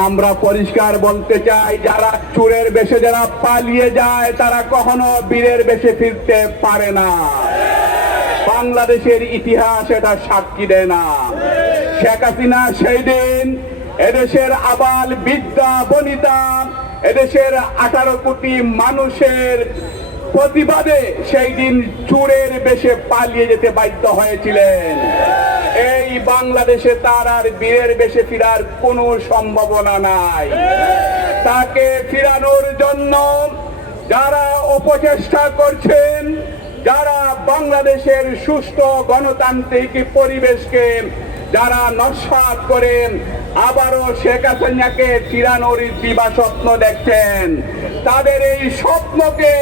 আমরা পরিষ্কার বলতে চাই, যারা চোরের বেশে যারা পালিয়ে যায় তারা কখনো বীরের বেশে ফিরতে পারে না। বাংলাদেশের ইতিহাস এটা সাক্ষী দেয় না। শেখ হাসিনা সেই দিন এদেশের আবাল বিদ্যা বনিতা, এদেশের 18 কোটি মানুষের প্রতিবাদে সেই দিন চোরের বেশে পালিয়ে যেতে বাধ্য হয়েছিলেন। এই বাংলাদেশে তার আর বীরের বেশে ফেরার কোনো সম্ভাবনা নাই। তাকে ফিরানোর জন্য যারা অপচেষ্টা করছেন, যারা বাংলাদেশের সুষ্ঠু গণতান্ত্রিক পরিবেশকে যারা নস্বাত করেন, আবারও শেখ হাসিনাকে ফিরানোর দিবাস্বপ্ন দেখছেন, তাদের এই স্বপ্নকে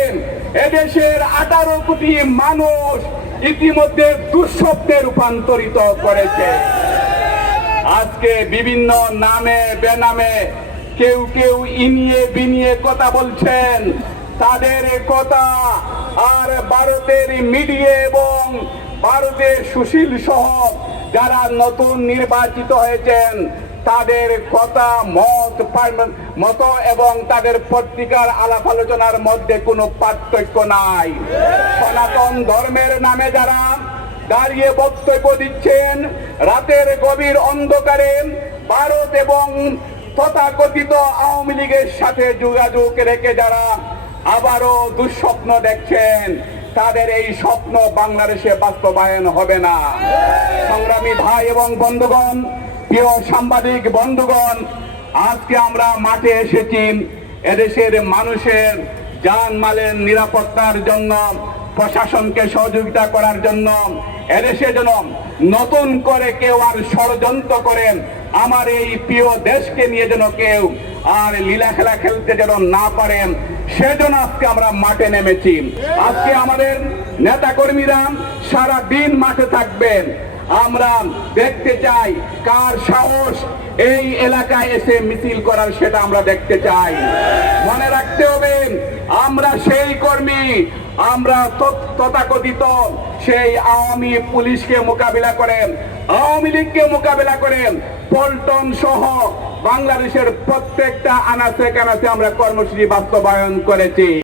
এদেশের 18 কোটি মানুষ ইতিমধ্যে দুঃস্বপ্নে রূপান্তরিত করেছে। আজকে বিভিন্ন নামে বেনামে কেউ কেউ ইনিয়ে বিনিয়ে কথা বলছেন। তাদের কথা আর ভারতের মিডিয়া এবং ভারতের সুশীল সহ যারা নতুন নির্বাচিত হয়েছেন তাদের কথা মত এবং তাদের পত্রিকার আলাপ আলোচনার মধ্যে কোনো পার্থক্য নাই। সনাতন ধর্মের নামে যারা দাঁড়িয়ে বক্তব্য দিচ্ছেন, রাতের গভীর অন্ধকারে ভারত এবং তথাকথিত আওয়ামী লীগের সাথে যোগাযোগ রেখে যারা আবারও দুঃস্বপ্ন দেখছেন, তাদের এই স্বপ্ন বাংলাদেশে বাস্তবায়ন হবে না। সংগ্রামী ভাই এবং বন্ধুগণ, প্রিয় সাংবাদিক বন্ধুগণ, আজকে আমরা মাঠে এসেছি এদেশের মানুষের জানমালের নিরাপত্তার জন্য, প্রশাসনকে সহযোগিতা করার জন্য। এদেশে যেন নতুন করে কেউ আর ষড়যন্ত্র করেন, আমার এই প্রিয় দেশকে নিয়ে যেন কেউ আর লীলা খেলা খেলতে যেন না পারেন, সেজন্য আজকে আমরা মাঠে নেমেছি। আজকে আমাদের নেতা কর্মীরা সারা দিন মাঠে থাকবেন। আমরা দেখতে চাই কার সাহস এই এলাকায় এসে মিছিল করার, সেটা আমরা দেখতে চাই। মনে রাখতে হবে, আমরা সেই কর্মী, আমরা তথাকথিত সেই আওয়ামী পুলিশকে মোকাবিলা করেন, আওয়ামী লীগকে মোকাবিলা করেন, পল্টন সহ বাংলাদেশের প্রত্যেকটা আনাচে কানাচে আমরা কর্মসূচি বাস্তবায়ন করেছি।